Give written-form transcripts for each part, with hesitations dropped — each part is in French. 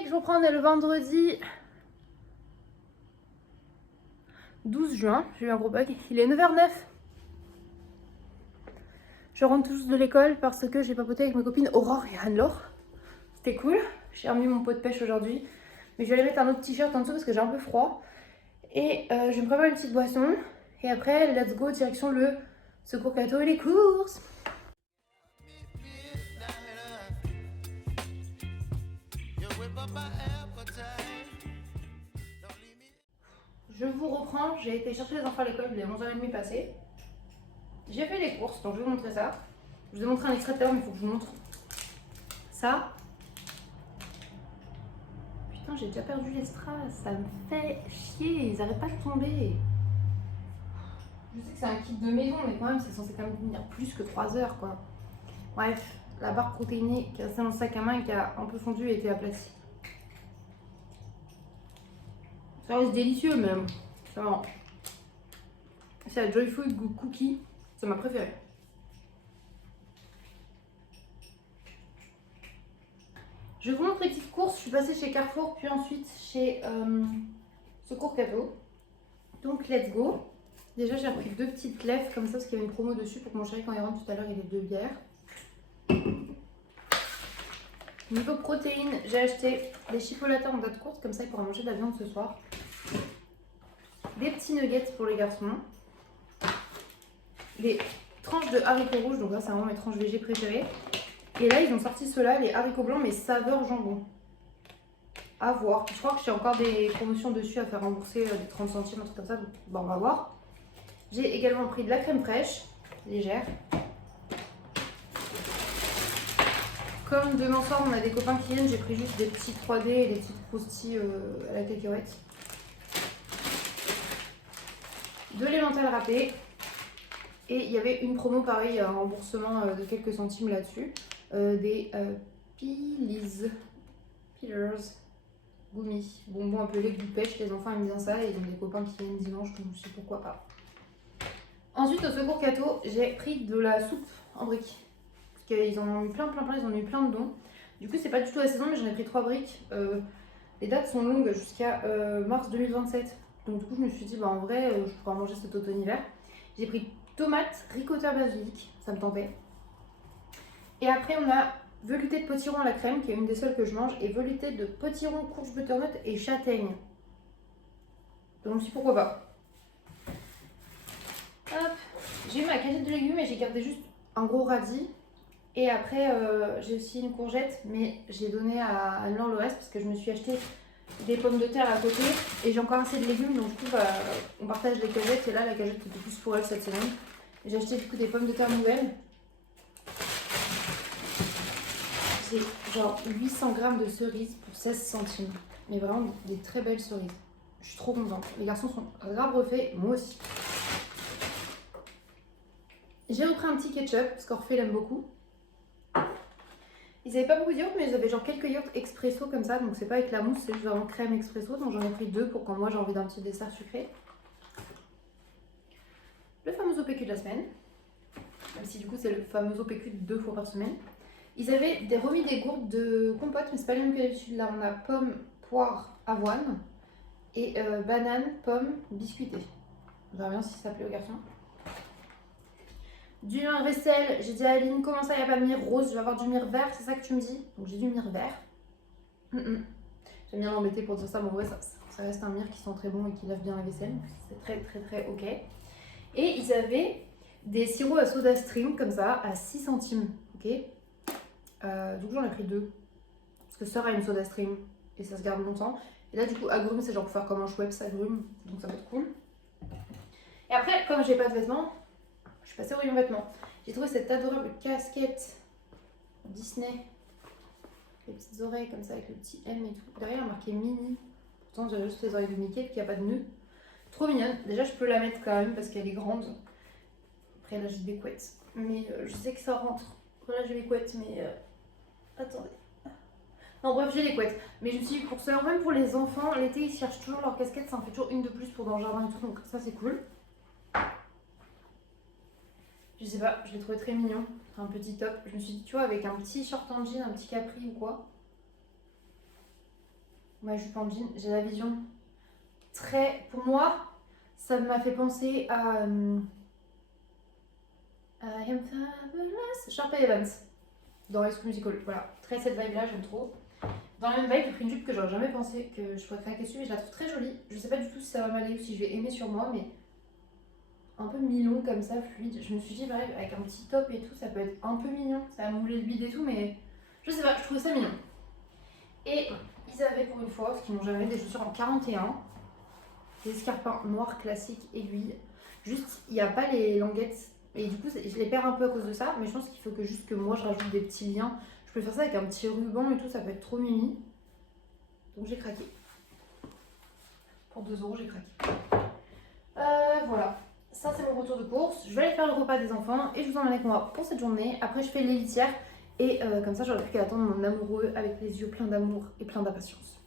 journée que je reprends, on est le vendredi 12 juin. J'ai eu un gros bug. Il est 9h09. Je rentre tous de l'école parce que j'ai papoté avec mes copines Aurore et Anne-Laure. C'était cool. J'ai remis mon pot de pêche aujourd'hui. Mais je vais aller mettre un autre t-shirt en dessous parce que j'ai un peu froid. Et je vais me préparer une petite boisson. Et après, let's go, direction le secours catho et les courses. Je vous reprends, j'ai été chercher les enfants à l'école, il est 11h30 passé. J'ai fait les courses, donc je vais vous montrer ça. Je vous ai montré un extrait tout à l'heure, mais il faut que je vous montre ça. Putain, j'ai déjà perdu les strass, ça me fait chier, ils arrêtent pas de tomber. Je sais que c'est un kit de maison, mais quand même, c'est censé quand même tenir plus que 3 heures, quoi. Bref, la barre protéinée qui est restée dans le sac à main et qui a un peu fondu et été aplatie. Ça reste délicieux, même. C'est marrant. C'est la Joyful Cookie, c'est ma préférée. Je vous montre les petites courses. Je suis passée chez Carrefour, puis ensuite chez Secours Cadeau. Donc, let's go. Déjà, j'ai pris 2 petites lèvres comme ça, parce qu'il y avait une promo dessus pour que mon chéri, quand il rentre tout à l'heure, il ait 2 bières. Niveau protéines, j'ai acheté des chipolatas en date courte, comme ça, il pourra manger de la viande ce soir. Des petits nuggets pour les garçons. Des tranches de haricots rouges, donc là, c'est vraiment mes tranches végé préférées. Et là, ils ont sorti ceux-là, les haricots blancs, mais saveur jambon. À voir. Je crois que j'ai encore des promotions dessus à faire rembourser des 30 centimes, un truc comme ça. Donc, bon, on va voir. J'ai également pris de la crème fraîche, légère. Comme demain soir, on a des copains qui viennent, j'ai pris juste des petits 3D et des petites croustilles à la cacahuète. De l'emmental râpé. Et il y avait une promo pareil, un remboursement de quelques centimes là-dessus. Des Peelers, gummies, bonbons appelés goût pêche. Les enfants aiment bien ça et ils ont des copains qui viennent dimanche, donc je sais pourquoi pas. Ensuite, au secours catho, j'ai pris de la soupe en briques. Parce qu'ils en ont eu plein, ils en ont eu plein de dons. Du coup, c'est pas du tout la saison, mais j'en ai pris 3 briques. Les dates sont longues jusqu'à mars 2027. Donc du coup, je me suis dit, bah, en vrai, je pourrais en manger cet automne-hiver. J'ai pris tomates, ricotta, basilic, ça me tentait. Et après, on a velouté de potiron à la crème, qui est une des seules que je mange, et velouté de potiron, courge butternut et châtaigne. Donc je me suis dit, pourquoi pas. Hop, j'ai eu ma cagette de légumes et j'ai gardé juste un gros radis. Et après, j'ai aussi une courgette, mais j'ai donné à Anne-Laure le reste parce que je me suis acheté des pommes de terre à côté et j'ai encore assez de légumes, donc du coup, bah, on partage les cagettes. Et là, la cagette était plus pour elle cette semaine. J'ai acheté du coup des pommes de terre nouvelles. J'ai genre 800 grammes de cerises pour 16 centimes. Mais vraiment des très belles cerises. Je suis trop contente. Les garçons sont grave refaits, moi aussi. J'ai repris un petit ketchup, parce qu'Orphée l'aime beaucoup. Ils avaient pas beaucoup de yaourt, mais ils avaient genre quelques yaourts expresso comme ça. Donc c'est pas avec la mousse, c'est juste vraiment crème expresso. Donc j'en ai pris 2 pour quand moi j'ai envie d'un petit dessert sucré. Le fameux OPQ de la semaine. Même si du coup c'est le fameux OPQ 2 fois par semaine. Ils avaient remis des gourdes de compote, mais c'est pas le même que d'habitude. Là on a pomme, poire, avoine et banane, pomme, biscuitée. On verra bien si ça plaît aux garçons. Du lin vaisselle, j'ai dit à Aline, comment ça, il n'y a pas de myrrhe rose, je vais avoir du myrrhe vert, c'est ça que tu me dis? Donc j'ai du myrrhe vert. J'aime bien m'embêter pour dire ça, mais en vrai, ça reste un myrrhe qui sent très bon et qui lave bien la vaisselle. C'est très ok. Et ils avaient des sirops à soda stream comme ça, à 6 centimes. Ok. Du coup, j'en ai pris 2. Parce que Sœur a une soda stream et ça se garde longtemps. Et là, du coup, agrumes, c'est genre pour faire comme un Schweppes agrumes, donc ça va être cool. Et après, comme j'ai pas de vêtements, je suis passée au rayon vêtements. J'ai trouvé cette adorable casquette Disney. Les petites oreilles comme ça avec le petit M et tout. Derrière, il y a marqué mini. Pourtant, j'ai juste les oreilles de Mickey puis il n'y a pas de nœud. Trop mignonne. Déjà, je peux la mettre quand même parce qu'elle est grande. Après, là, j'ai des couettes. Mais je sais que ça rentre. Là, j'ai les couettes, mais attendez. Non, bref, j'ai les couettes. Mais je me suis dit, pour ça, même pour les enfants, l'été, ils cherchent toujours leur casquette. Ça en fait toujours une de plus pour dans le jardin et tout. Donc, ça, c'est cool. Je sais pas, je l'ai trouvé très mignon. Un petit top. Je me suis dit, tu vois, avec un petit short en jean, un petit capri ou quoi. ma jupe en jean. J'ai la vision très... Pour moi, ça m'a fait penser à... I am fabulous. Sharpay Evans dans High School Musical. Voilà, très cette vibe-là, j'aime trop. Dans la même vibe, j'ai pris une jupe que j'aurais jamais pensé que je pourrais craquer dessus, mais je la trouve très jolie. Je sais pas du tout si ça va m'aller ou si je vais aimer sur moi, mais un peu mi-long comme ça, fluide. Je me suis dit, bref, avec un petit top et tout, ça peut être un peu mignon. Ça va mouler le bide et tout, mais je sais pas, je trouvais ça mignon. Et ils avaient pour une fois, ce qu'ils n'ont jamais, des chaussures en 41, des escarpins noirs classiques aiguilles. Juste, il n'y a pas les languettes. Et du coup, je les perds un peu à cause de ça, mais je pense qu'il faut que juste que moi je rajoute des petits liens. Je peux faire ça avec un petit ruban et tout, ça peut être trop mimi. Donc j'ai craqué. Pour 2 €, j'ai craqué. Voilà. Ça, c'est mon retour de course. Je vais aller faire le repas des enfants et je vous emmène avec moi pour cette journée. Après, je fais les litières et comme ça, j'aurai plus qu'à attendre mon amoureux avec les yeux pleins d'amour et pleins d'impatience.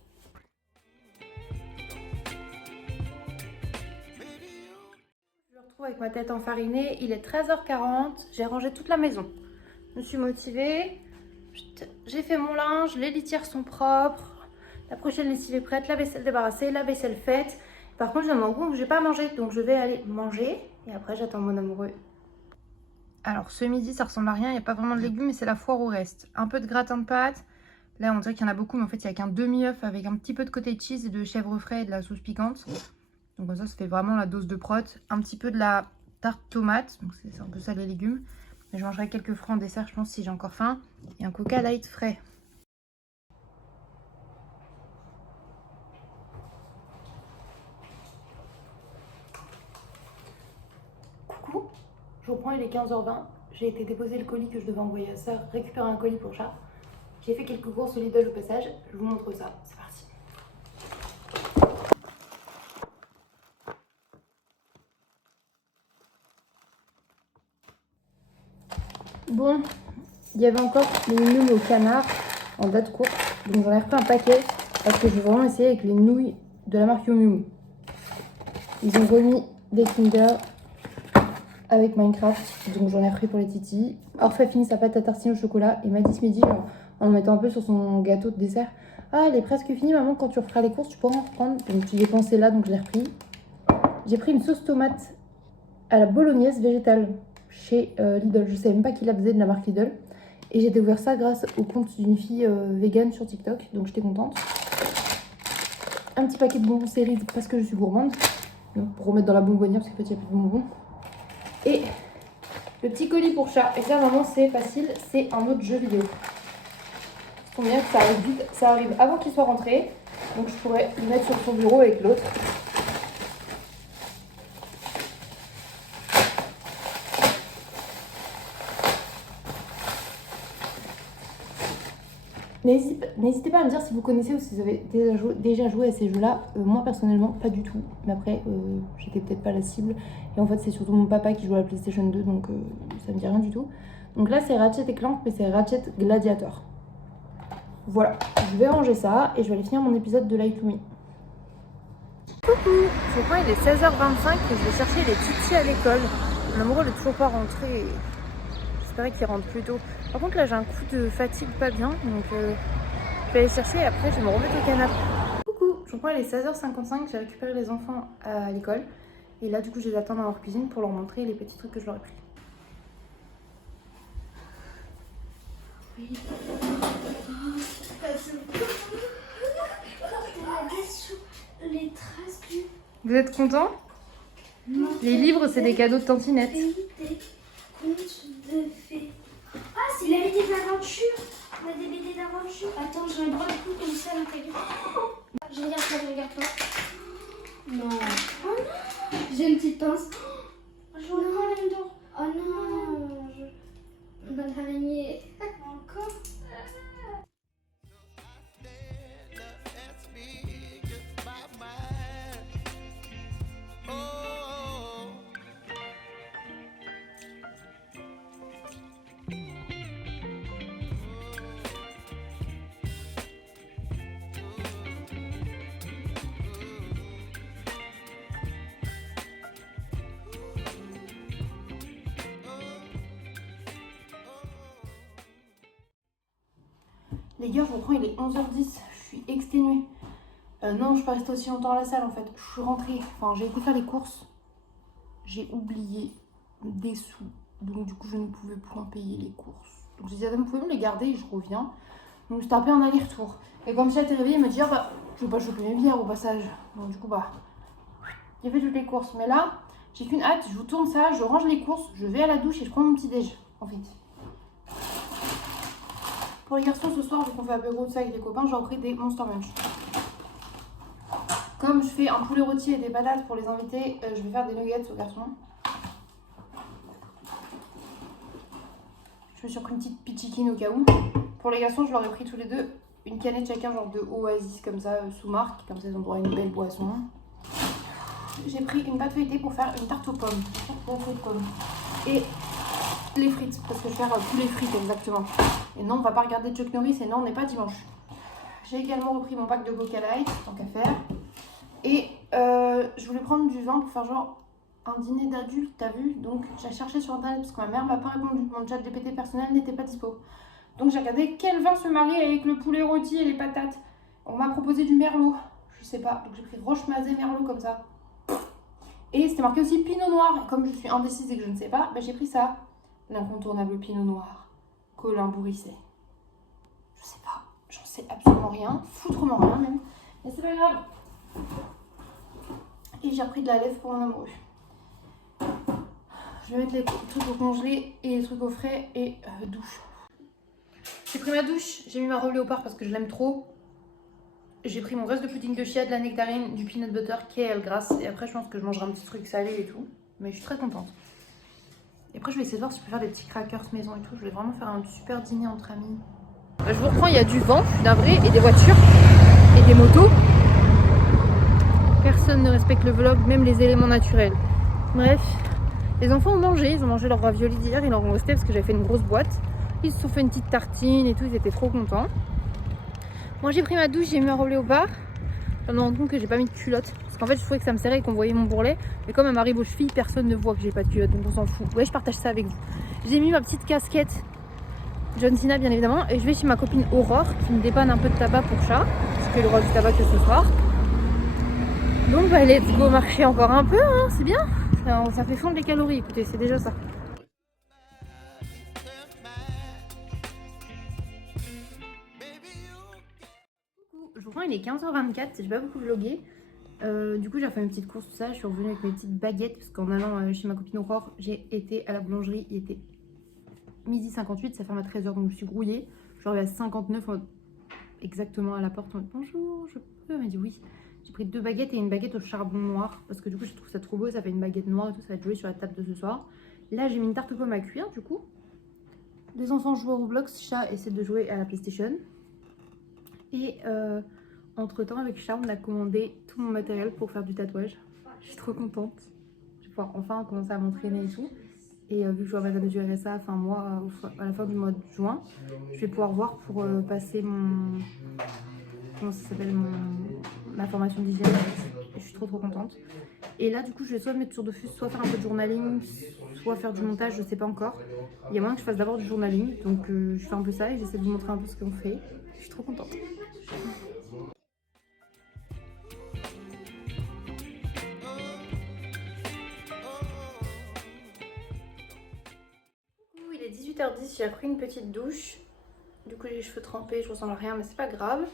Je me retrouve avec ma tête enfarinée. Il est 13h40. J'ai rangé toute la maison. Je me suis motivée. J'ai fait mon linge. Les litières sont propres. La prochaine lessive est prête. La vaisselle débarrassée. La vaisselle faite. Par contre, j'ai un moment où j'ai pas mangé, donc je vais aller manger et après j'attends mon amoureux. Alors ce midi, ça ressemble à rien, il n'y a pas vraiment de légumes, mais c'est la foire au reste. Un peu de gratin de pâtes. Là, on dirait qu'il y en a beaucoup, mais en fait, il n'y a qu'un demi-œuf avec un petit peu de cottage cheese et de chèvre frais et de la sauce piquante. Donc comme ça fait vraiment la dose de prot. Un petit peu de la tarte tomate, donc c'est un peu ça les légumes. Mais je mangerai quelques fruits en dessert, je pense, si j'ai encore faim. Et un coca light frais. Coucou, je reprends, il est 15h20. J'ai été déposer le colis que je devais envoyer à Sœur, récupérer un colis pour chat. J'ai fait quelques courses au Lidl au passage. Je vous montre ça. C'est parti. Bon, il y avait encore les nouilles au canard en date courte. Donc j'en ai repris un paquet parce que je vais vraiment essayer avec les nouilles de la marque Yum Yum. Ils ont remis des Kinder avec Minecraft. Donc j'en ai repris pour les titis. Orpha fini sa pâte à tartiner au chocolat et m'a dit ce midi en mettant un peu sur son gâteau de dessert. Ah, elle est presque finie, maman. Quand tu referas les courses, tu pourras en reprendre. Donc tu y ai pensé là, donc je l'ai repris. J'ai pris une sauce tomate à la bolognaise végétale chez Lidl. Je ne savais même pas qui la faisait de la marque Lidl. Et j'ai découvert ça grâce au compte d'une fille végane sur TikTok. Donc j'étais contente. Un petit paquet de bonbons cerises parce que je suis gourmande. Donc, pour remettre dans la bonbonnière parce qu'en fait il n'y a plus de bonbons. Et le petit colis pour chat. Et ça, maman, c'est facile. C'est un autre jeu vidéo. Combien que ça arrive vite. Ça arrive avant qu'il soit rentré. Donc je pourrais le mettre sur son bureau avec l'autre. N'hésitez pas à me dire si vous connaissez ou si vous avez déjà joué à ces jeux-là. Moi, personnellement, pas du tout. Mais après, j'étais peut-être pas la cible. Et en fait, c'est surtout mon papa qui joue à la PlayStation 2, donc ça me dit rien du tout. Donc là, c'est Ratchet et Clank, mais c'est Ratchet Gladiator. Voilà, je vais ranger ça et je vais aller finir mon épisode de Lie to Me. Coucou, je crois il est 16h25 et je vais chercher les titis à l'école. Mon amoureux n'est toujours pas rentré. J'espérais qu'il rentre plus tôt. Par contre là j'ai un coup de fatigue pas bien, donc je vais aller chercher et après je vais me remettre au canapé. Coucou, je crois il est 16h55, j'ai récupéré les enfants à l'école. Et là du coup je les attends dans leur cuisine pour leur montrer les petits trucs que je leur ai pris. Oui. Les traces du... Vous êtes contents? Non. Les livres, c'est des cadeaux de Tantinette. Des contes de fées. Ah, c'est les BD d'aventure. On a des BD d'aventure. Attends, j'ai un droit de coup comme ça à l'intérieur. Je regarde ça, je regarde pas. Non. Oh non. J'ai une petite pince. Oh, je vois pas la d'or. Oh non. Une bonne araignée. Encore. Les gars, je reprends, il est 11h10, je suis exténuée. Non, je suis pas restée aussi longtemps à la salle en fait. Je suis rentrée, enfin j'ai été faire les courses. J'ai oublié des sous. Donc du coup je ne pouvais point payer les courses. Donc j'ai dit à Adam, vous pouvez me les garder et je reviens. Donc je tapais un aller-retour. Et comme ça, t'es réveillée, elle me dit, ah bah, je vais pas choper mes bières au passage. Donc du coup, bah, j'ai fait toutes les courses. Mais là, j'ai qu'une hâte, je vous tourne ça, je range les courses, je vais à la douche et je prends mon petit déj, en fait. Pour les garçons, ce soir, vu qu'on fait apéro de ça avec les copains, j'ai repris des Monster Munch. Comme je fais un poulet rôti et des patates pour les invités, je vais faire des nuggets aux garçons. Je me suis pris une petite pitchikin au cas où. Pour les garçons, je leur ai pris tous les deux une canette chacun, genre de Oasis comme ça, sous marque. Comme ça, ils ont droit à une belle boisson. J'ai pris une pâte feuilletée pour faire une tarte aux pommes. Et les frites, parce que je vais faire tous les frites exactement. Et non, on va pas regarder Chuck Norris et non, on n'est pas dimanche. J'ai également repris mon pack de Coca Light, tant qu'à faire. Et je voulais prendre du vin pour faire genre un dîner d'adulte, t'as vu? Donc j'ai cherché sur internet parce que ma mère m'a pas répondu. Mon chat GPT personnel n'était pas dispo. Donc j'ai regardé quel vin se marie avec le poulet rôti et les patates. On m'a proposé du merlot, je sais pas. Donc j'ai pris Roche-Mazet merlot comme ça. Et c'était marqué aussi Pinot Noir. Et comme je suis indécise et que je ne sais pas, bah, j'ai pris ça. L'incontournable Pinot Noir. Colin Bourisset. Je sais pas, j'en sais absolument rien. Foutrement rien même. Mais c'est pas grave. Et j'ai repris de la lèvre pour mon amoureux. Je vais mettre les trucs au congelé et les trucs au frais et douche. J'ai pris ma douche, j'ai mis ma robe léopard parce que je l'aime trop. J'ai pris mon reste de pudding de chia, de la nectarine, du peanut butter, kale grasse. Et après, je pense que je mangerai un petit truc salé et tout. Mais je suis très contente. Et après, je vais essayer de voir si je peux faire des petits crackers maison et tout. Je voulais vraiment faire un super dîner entre amis. Je vous reprends, il y a du vent, je suis navrée, et des voitures, et des motos. Personne ne respecte le vlog, même les éléments naturels. Bref, les enfants ont mangé, ils ont mangé leur ravioli d'hier, ils leur ont resté parce que j'avais fait une grosse boîte. Ils se sont fait une petite tartine et tout, ils étaient trop contents. Moi j'ai pris ma douche, j'ai mis ma robe léopard. Je me rends compte que j'ai pas mis de culotte. Parce qu'en fait je trouvais que ça me serrait et qu'on voyait mon bourrelet. Mais comme elle m'arrive aux chevilles, personne ne voit que j'ai pas de culotte, donc on s'en fout. Ouais, je partage ça avec vous. J'ai mis ma petite casquette John Cena bien évidemment. Et je vais chez ma copine Aurore qui me dépanne un peu de tabac pour chat. Parce qu'elle aura du tabac que ce soir. Donc bah let's go marcher encore un peu, hein, c'est bien. Ça fait fondre les calories, écoutez, c'est déjà ça. Je vous prends, il est 15h24, j'ai pas beaucoup vlogué. Du coup j'ai fait une petite course, tout ça, je suis revenue avec mes petites baguettes parce qu'en allant chez ma copine Aurore, j'ai été à la boulangerie, il était 12h58, ça ferme à 13h donc je me suis grouillée. Je suis arrivée à 59 exactement à la porte, en mode bonjour, je peux? Elle m'a dit oui. J'ai pris 2 baguettes et une baguette au charbon noir parce que du coup je trouve ça trop beau, ça fait une baguette noire et tout, ça va être joué sur la table de ce soir. Là j'ai mis une tarte aux pommes à cuire du coup. Les enfants jouent au Roblox, chat essaie de jouer à la PlayStation. Et entre temps avec chat on a commandé tout mon matériel pour faire du tatouage. Je suis trop contente. Je vais pouvoir enfin commencer à m'entraîner et tout. Et vu que je dois mettre du RSA à la fin du mois de juin, je vais pouvoir voir pour passer mon... Comment ça s'appelle, ma formation d'hygiène. Je suis trop contente. Et là du coup je vais soit mettre sur Dofus, soit faire un peu de journaling, soit faire du montage, je sais pas encore. Il y a moyen que je fasse d'abord du journaling, donc je fais un peu ça et j'essaie de vous montrer un peu ce qu'on fait. Je suis trop contente. Il est 18h10, j'ai pris une petite douche. Du coup j'ai les cheveux trempés, je ressemble à rien mais c'est pas grave.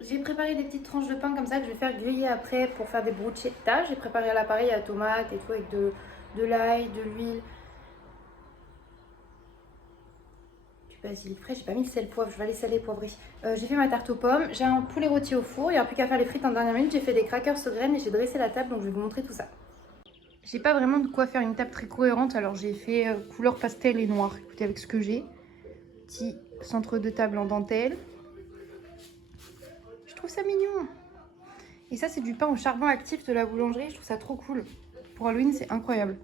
J'ai préparé des petites tranches de pain comme ça que je vais faire griller après pour faire des bruschettas. J'ai préparé à l'appareil à la tomate et tout avec de l'ail, de l'huile, du basilic frais. J'ai pas mis le sel poivre, je vais aller saler poivrer. J'ai fait ma tarte aux pommes, j'ai un poulet rôti au four, il n'y a plus qu'à faire les frites en dernière minute. J'ai fait des crackers aux graines et j'ai dressé la table donc je vais vous montrer tout ça. J'ai pas vraiment de quoi faire une table très cohérente alors j'ai fait couleur pastel et noir. Écoutez avec ce que j'ai. Petit centre de table en dentelle. Je trouve ça mignon. Et ça c'est du pain au charbon actif de la boulangerie, je trouve ça trop cool. Pour Halloween c'est incroyable.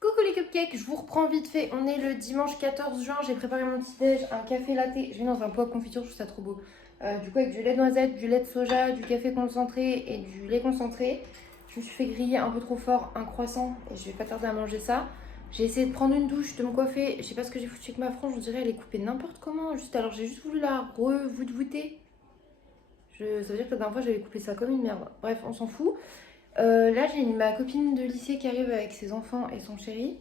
Coucou les cupcakes, je vous reprends vite fait. On est le dimanche 14 juin, j'ai préparé mon petit déj, un café latte. Je vais dans un pot à confiture, je trouve ça trop beau. Du coup avec du lait de noisette, du lait de soja, du café concentré et du lait concentré. Je me suis fait griller un peu trop fort un croissant et je vais pas tarder à manger ça. J'ai essayé de prendre une douche, de me coiffer. Je sais pas ce que j'ai foutu avec ma frange, on dirait elle est coupée n'importe comment. Juste, alors j'ai juste voulu la revoûter. Ça veut dire que la dernière fois j'avais coupé ça comme une merde. Bref, on s'en fout. Là, j'ai ma copine de lycée qui arrive avec ses enfants et son chéri.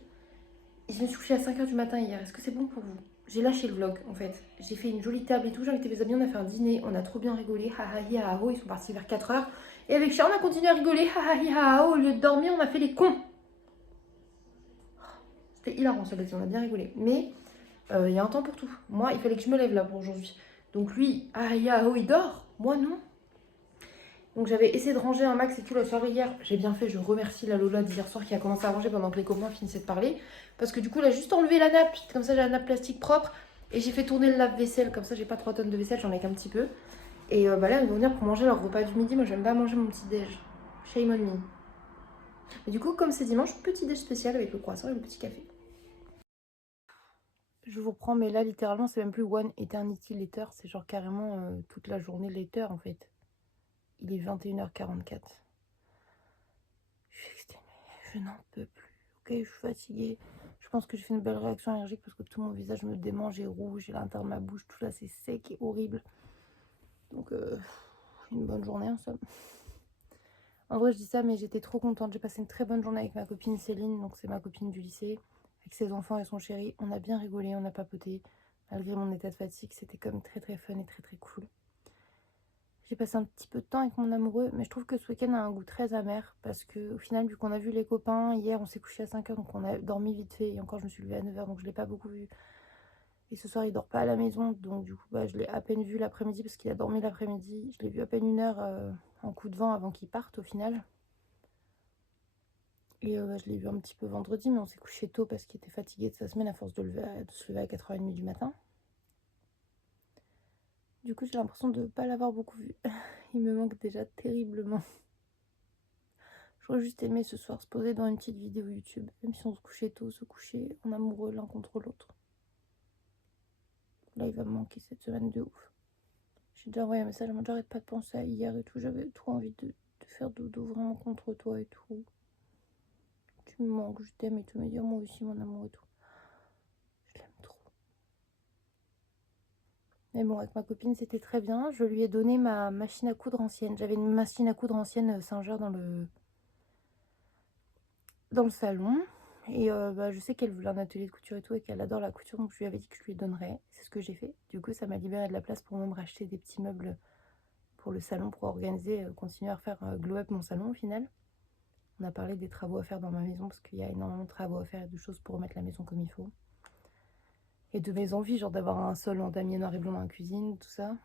Je me suis couchée à 5h du matin hier. Est-ce que c'est bon pour vous? J'ai lâché le vlog en fait. J'ai fait une jolie table et tout. J'ai invité mes amis, on a fait un dîner. On a trop bien rigolé. Ha ha hi ha ho. Ils sont partis vers 4h. Et avec Charles, on a continué à rigoler. Ha ha hi ha ho. Au lieu de dormir, on a fait les cons. C'était hilarant, ça on a bien rigolé. Mais il y a un temps pour tout. Moi, il fallait que je me lève là pour aujourd'hui. Donc lui, ha ha hi ha ho, il dort. Moi, non. Donc j'avais essayé de ranger un max et tout la soirée hier. J'ai bien fait, je remercie la Lola d'hier soir qui a commencé à ranger pendant que les copains finissaient de parler. Parce que du coup, elle a juste enlevé la nappe. Comme ça, j'ai la nappe plastique propre. Et j'ai fait tourner le lave-vaisselle. Comme ça, j'ai pas 3 tonnes de vaisselle, j'en ai qu'un petit peu. Et bah là, ils vont venir pour manger leur repas du midi. Moi, j'aime pas manger mon petit déj. Shame on me. Et du coup, comme c'est dimanche, petit déj spécial avec le croissant et le petit café. Je vous reprends, mais là, littéralement, c'est même plus one eternity later. C'est genre carrément toute la journée later en fait. Il est 21h44. Je suis exténuée, je n'en peux plus. Ok, je suis fatiguée. Je pense que j'ai fait une belle réaction allergique parce que tout mon visage me démange et rouge et l'intérieur de ma bouche, tout là, c'est sec et horrible. Donc, une bonne journée en somme. En vrai, je dis ça, mais j'étais trop contente. J'ai passé une très bonne journée avec ma copine Céline, donc c'est ma copine du lycée, avec ses enfants et son chéri. On a bien rigolé, on a papoté. Malgré mon état de fatigue, c'était comme très très fun et très très cool. J'ai passé un petit peu de temps avec mon amoureux, mais je trouve que ce week-end a un goût très amer parce qu'au final, vu qu'on a vu les copains, hier on s'est couché à 5h, donc on a dormi vite fait, et encore je me suis levée à 9h, donc je l'ai pas beaucoup vu. Et ce soir, il dort pas à la maison, donc du coup, bah, je l'ai à peine vu l'après-midi parce qu'il a dormi l'après-midi. Je l'ai vu à peine 1 heure en coup de vent avant qu'il parte au final. Et bah, je l'ai vu un petit peu vendredi, mais on s'est couché tôt parce qu'il était fatigué de sa semaine à force de se lever à 4h30 du matin. Du coup, j'ai l'impression de ne pas l'avoir beaucoup vu. Il me manque déjà terriblement. J'aurais juste aimé ce soir se poser dans une petite vidéo YouTube, même si on se couchait tôt, se coucher en amoureux l'un contre l'autre. Là, il va me manquer cette semaine de ouf. J'ai déjà envoyé un message, moi j'arrête pas de penser à hier et tout. J'avais trop envie de faire dodo vraiment contre toi et tout. Tu me manques, je t'aime et tout, me dire moi aussi mon amour et tout. Je l'aime trop. Mais bon, avec ma copine, c'était très bien. Je lui ai donné ma machine à coudre ancienne. J'avais une machine à coudre ancienne Singer dans le salon. Et bah, je sais qu'elle voulait un atelier de couture et tout et qu'elle adore la couture, donc je lui avais dit que je lui donnerais. C'est ce que j'ai fait. Du coup, ça m'a libéré de la place pour même racheter des petits meubles pour le salon, pour organiser, continuer à faire glow up mon salon au final. On a parlé des travaux à faire dans ma maison parce qu'il y a énormément de travaux à faire et de choses pour remettre la maison comme il faut. Et de mes envies, genre d'avoir un sol en damier noir et blanc dans la cuisine, tout ça.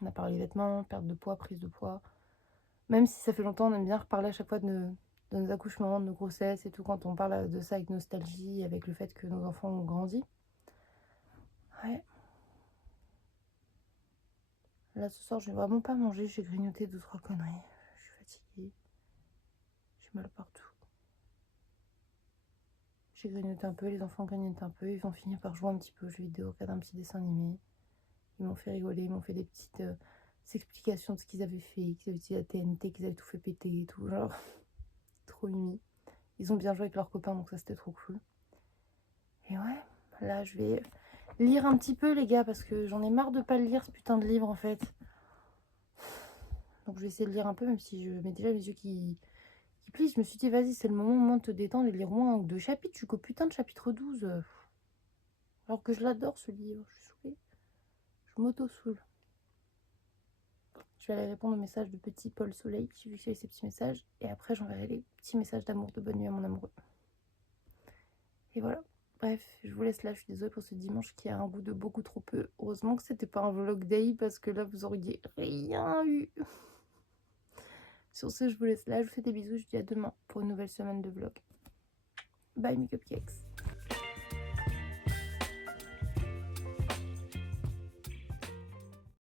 On a parlé vêtements, perte de poids, prise de poids. Même si ça fait longtemps, on aime bien reparler à chaque fois de nos accouchements, de nos grossesses et tout, quand on parle de ça avec nostalgie, avec le fait que nos enfants ont grandi. Ouais. Là, ce soir, je vais vraiment pas manger, j'ai grignoté 2-3 conneries. Je suis fatiguée. J'ai mal partout. J'ai grignoté un peu, les enfants grignotent un peu, ils vont finir par jouer un petit peu aux jeux vidéo, regarder un petit dessin animé. Ils m'ont fait rigoler, ils m'ont fait des petites explications de ce qu'ils avaient fait, qu'ils avaient utilisé la TNT, qu'ils avaient tout fait péter et tout, genre trop mimi. Ils ont bien joué avec leurs copains, donc ça c'était trop cool. Et ouais, là je vais lire un petit peu les gars, parce que j'en ai marre de pas le lire ce putain de livre en fait. Donc je vais essayer de lire un peu, même si je mets déjà les yeux qui plient. Je me suis dit vas-y, c'est le moment au moins de te détendre et de lire au moins 1 ou 2 chapitres. Je suis qu'au putain de chapitre 12. Alors que je l'adore ce livre, je suis saoulée. Je m'auto-saoule. Je vais aller répondre aux messages de petit Paul Soleil. J'ai vu qu'il y avait ces petits messages. Et après, j'enverrai les petits messages d'amour, de bonne nuit à mon amoureux. Et voilà. Bref, je vous laisse là. Je suis désolée pour ce dimanche qui a un goût de beaucoup trop peu. Heureusement que c'était pas un vlog day parce que là, vous auriez rien eu. Sur ce, je vous laisse là. Je vous fais des bisous. Je vous dis à demain pour une nouvelle semaine de vlog. Bye mes cupcakes.